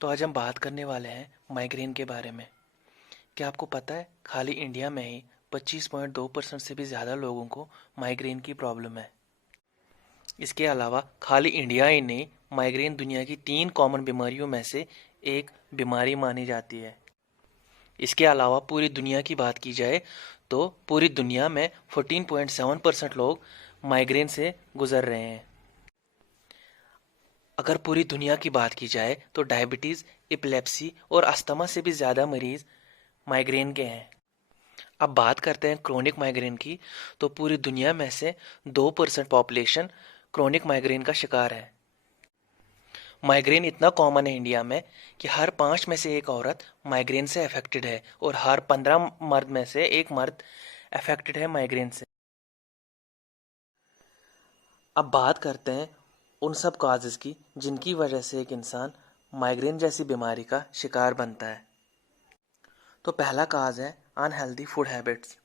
तो आज हम बात करने वाले हैं माइग्रेन के बारे में। क्या आपको पता है खाली इंडिया में ही 25.2% से भी ज़्यादा लोगों को माइग्रेन की प्रॉब्लम है। इसके अलावा खाली इंडिया ही नहीं, माइग्रेन दुनिया की 3 कॉमन बीमारियों में से एक बीमारी मानी जाती है। इसके अलावा पूरी दुनिया की बात की जाए तो पूरी दुनिया में 14.7% लोग माइग्रेन से गुजर रहे हैं। अगर पूरी दुनिया की बात की जाए तो डायबिटीज़, एपिलेप्सी और अस्थमा से भी ज़्यादा मरीज माइग्रेन के हैं। अब बात करते हैं क्रोनिक माइग्रेन की, तो पूरी दुनिया में से 2% पॉपुलेशन क्रोनिक माइग्रेन का शिकार है। माइग्रेन इतना कॉमन है इंडिया में कि हर 5 में से एक औरत माइग्रेन से अफेक्टेड है और हर 15 मर्द में से एक मर्द अफेक्टेड है माइग्रेन से। अब बात करते हैं उन सब काजेज़ की जिनकी वजह से एक इंसान माइग्रेन जैसी बीमारी का शिकार बनता है। तो पहला काज है unhealthy food habits.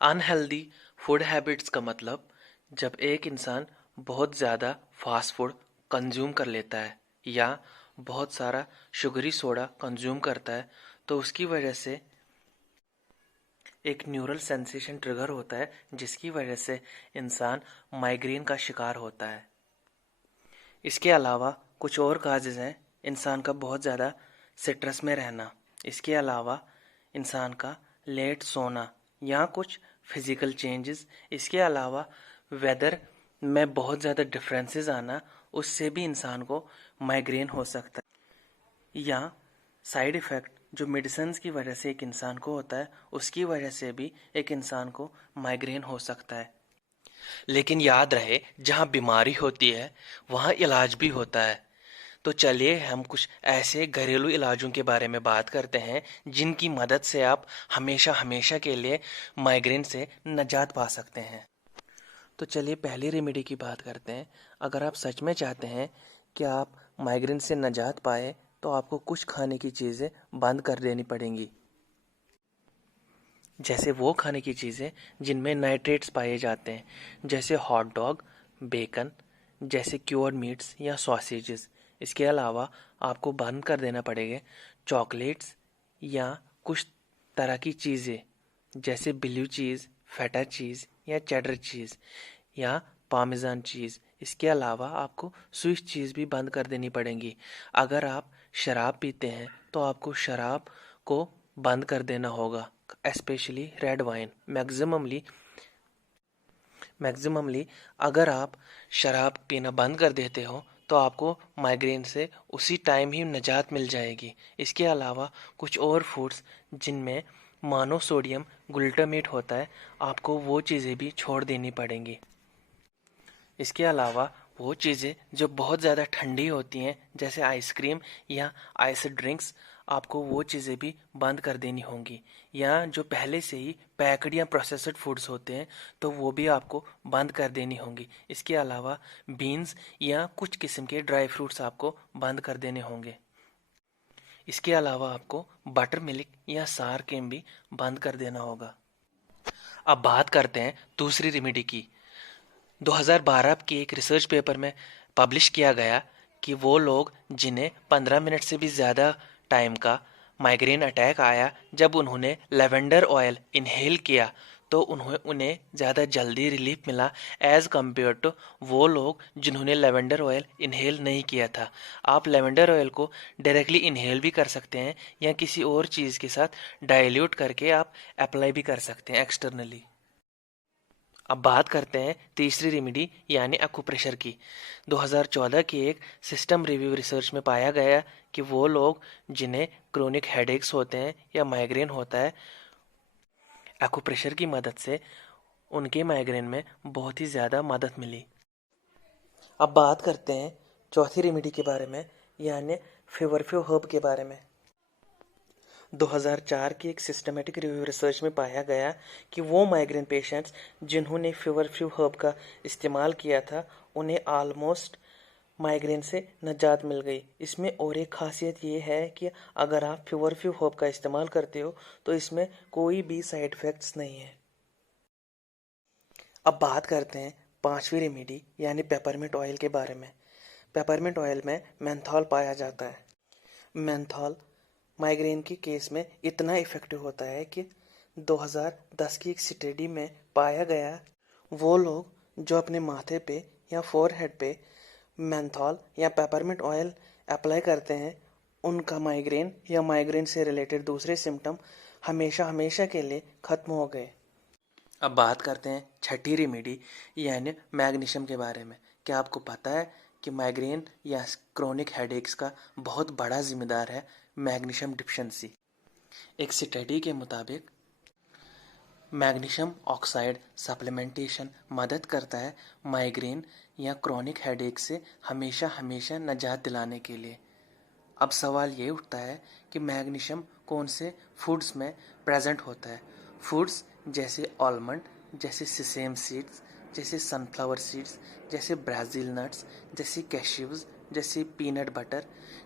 Unhealthy food habits का मतलब जब एक इंसान बहुत ज़्यादा फास्ट फूड कंज्यूम कर लेता है या बहुत सारा शुगरी सोडा कंज्यूम करता है, तो उसकी वजह से एक न्यूरल सेंसेशन ट्रिगर होता है जिसकी वजह से इंसान माइग्रेन का शिकार होता है। इसके अलावा कुछ और काजेज़ हैं इंसान का बहुत ज़्यादा स्ट्रेस में रहना। इसके अलावा इंसान का लेट सोना या कुछ फिज़िकल चेंजेस। इसके अलावा वेदर में बहुत ज़्यादा डिफरेंसेस आना, उससे भी इंसान को माइग्रेन हो सकता है। या साइड इफ़ेक्ट जो मेडिसिन्स की वजह से एक इंसान को होता है, उसकी वजह से भी एक इंसान को माइग्रेन हो सकता है। लेकिन याद रहे, जहाँ बीमारी होती है वहाँ इलाज भी होता है। तो चलिए हम कुछ ऐसे घरेलू इलाजों के बारे में बात करते हैं जिनकी मदद से आप हमेशा हमेशा के लिए माइग्रेन से निजात पा सकते हैं। तो चलिए पहली रेमेडी की बात करते हैं। अगर आप सच में चाहते हैं कि आप माइग्रेन से निजात पाए तो आपको कुछ खाने की चीज़ें बंद कर देनी पड़ेंगी। जैसे वो खाने की चीज़ें जिनमें नाइट्रेट्स पाए जाते हैं, जैसे हॉट डॉग, बेकन, जैसे क्योर्ड मीट्स या सॉसेजेस। इसके अलावा आपको बंद कर देना पड़ेगा चॉकलेट्स या कुछ तरह की चीज़ें जैसे ब्लू चीज़, फेटा चीज़ या चेडर चीज़ या पामेजान चीज़। इसके अलावा आपको स्विस चीज़ भी बंद कर देनी पड़ेंगी। अगर आप शराब पीते हैं तो आपको शराब को बंद कर देना होगा, स्पेशली रेड वाइन। मैक्सिममली अगर आप शराब पीना बंद कर देते हो तो आपको माइग्रेन से उसी टाइम ही निजात मिल जाएगी। इसके अलावा कुछ और फूड्स जिनमें मोनोसोडियम ग्लूटामेट होता है, आपको वो चीज़ें भी छोड़ देनी पड़ेंगी। इसके अलावा वो चीज़ें जो बहुत ज़्यादा ठंडी होती हैं जैसे आइसक्रीम या आइस ड्रिंक्स, आपको वो चीज़ें भी बंद कर देनी होंगी। या जो पहले से ही पैक्ड या प्रोसेस्ड फूड्स होते हैं तो वो भी आपको बंद कर देनी होंगी। इसके अलावा बीन्स या कुछ किस्म के ड्राई फ्रूट्स आपको बंद कर देने होंगे। इसके अलावा आपको बटर मिल्क या सार क्रीम भी बंद कर देना होगा। अब बात करते हैं दूसरी रेमेडी की। 2012 के एक रिसर्च पेपर में पब्लिश किया गया कि वो लोग जिन्हें 15 मिनट से भी ज़्यादा टाइम का माइग्रेन अटैक आया, जब उन्होंने लेवेंडर ऑयल इनहेल किया तो उन्हें ज़्यादा जल्दी रिलीफ मिला एज़ कम्पेयर टू वो लोग जिन्होंने लेवेंडर ऑयल इनहेल नहीं किया था। आप लेवेंडर ऑयल को डायरेक्टली इनहेल भी कर सकते हैं या किसी और चीज़ के साथ डाइल्यूट करके आप अप्लाई भी कर सकते हैं एक्सटर्नली। अब बात करते हैं तीसरी रेमेडी यानी एक्यूप्रेशर की। 2014 की एक सिस्टम रिव्यू रिसर्च में पाया गया कि वो लोग जिन्हें क्रोनिक हेडेक्स होते हैं या माइग्रेन होता है, एक्यूप्रेशर की मदद से उनके माइग्रेन में बहुत ही ज़्यादा मदद मिली। अब बात करते हैं चौथी रेमेडी के बारे में यानी फेवरफ्यू हर्ब के बारे में। 2004 की एक सिस्टमेटिक रिव्यू रिसर्च में पाया गया कि वो माइग्रेन पेशेंट्स जिन्होंने फेवरफ्यू हर्ब का इस्तेमाल किया था उन्हें ऑलमोस्ट माइग्रेन से निजात मिल गई। इसमें और एक खासियत ये है कि अगर आप फेवरफ्यू हर्ब का इस्तेमाल करते हो तो इसमें कोई भी साइड इफ़ेक्ट्स नहीं है। अब बात करते हैं पांचवी रेमेडी यानी पेपरमिंट ऑयल के बारे में। पेपरमिंट ऑयल में मेंथॉल पाया जाता है। मेंथॉल माइग्रेन के केस में इतना इफ़ेक्टिव होता है कि 2010 की एक स्टडी में पाया गया, वो लोग जो अपने माथे पे या फोरहेड पे मेंथॉल या पेपरमिंट ऑयल अप्लाई करते हैं, उनका माइग्रेन या माइग्रेन से रिलेटेड दूसरे सिम्टम हमेशा हमेशा के लिए ख़त्म हो गए। अब बात करते हैं छठी रेमेडी यानी मैग्नीशियम के बारे में। क्या आपको पता है कि माइग्रेन या क्रोनिक हेडेक्स का बहुत बड़ा जिम्मेदार है मैग्नीशियम डिफिशिएंसी। एक स्टडी के मुताबिक मैग्नीशियम ऑक्साइड सप्लीमेंटेशन मदद करता है माइग्रेन या क्रोनिक हेडेक से हमेशा हमेशा निजात दिलाने के लिए। अब सवाल ये उठता है कि मैग्नीशियम कौन से फूड्स में प्रेजेंट होता है। फूड्स जैसे आलमंड, जैसे सेसेम सीड्स, जैसे सनफ्लावर सीड्स, जैसे ब्राज़ील नट्स, जैसे कैश्यूज, जैसे पीनट बटर,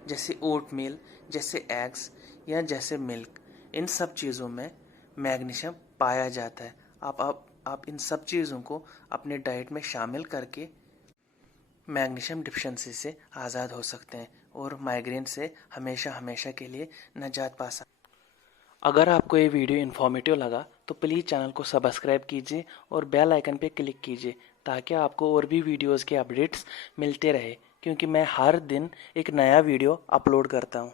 जैसे ओटमील, जैसे एग्स या जैसे मिल्क, इन सब चीज़ों में मैग्नीशियम पाया जाता है। आप इन सब चीज़ों को अपने डाइट में शामिल करके मैग्नीशियम डिफिशिएंसी से आज़ाद हो सकते हैं और माइग्रेन से हमेशा हमेशा के लिए निजात पा सकते हैं। अगर आपको ये वीडियो इन्फॉर्मेटिव लगा तो प्लीज़ चैनल को सब्सक्राइब कीजिए और बेल आइकन पे क्लिक कीजिए ताकि आपको और भी वीडियोस के अपडेट्स मिलते रहे, क्योंकि मैं हर दिन एक नया वीडियो अपलोड करता हूँ।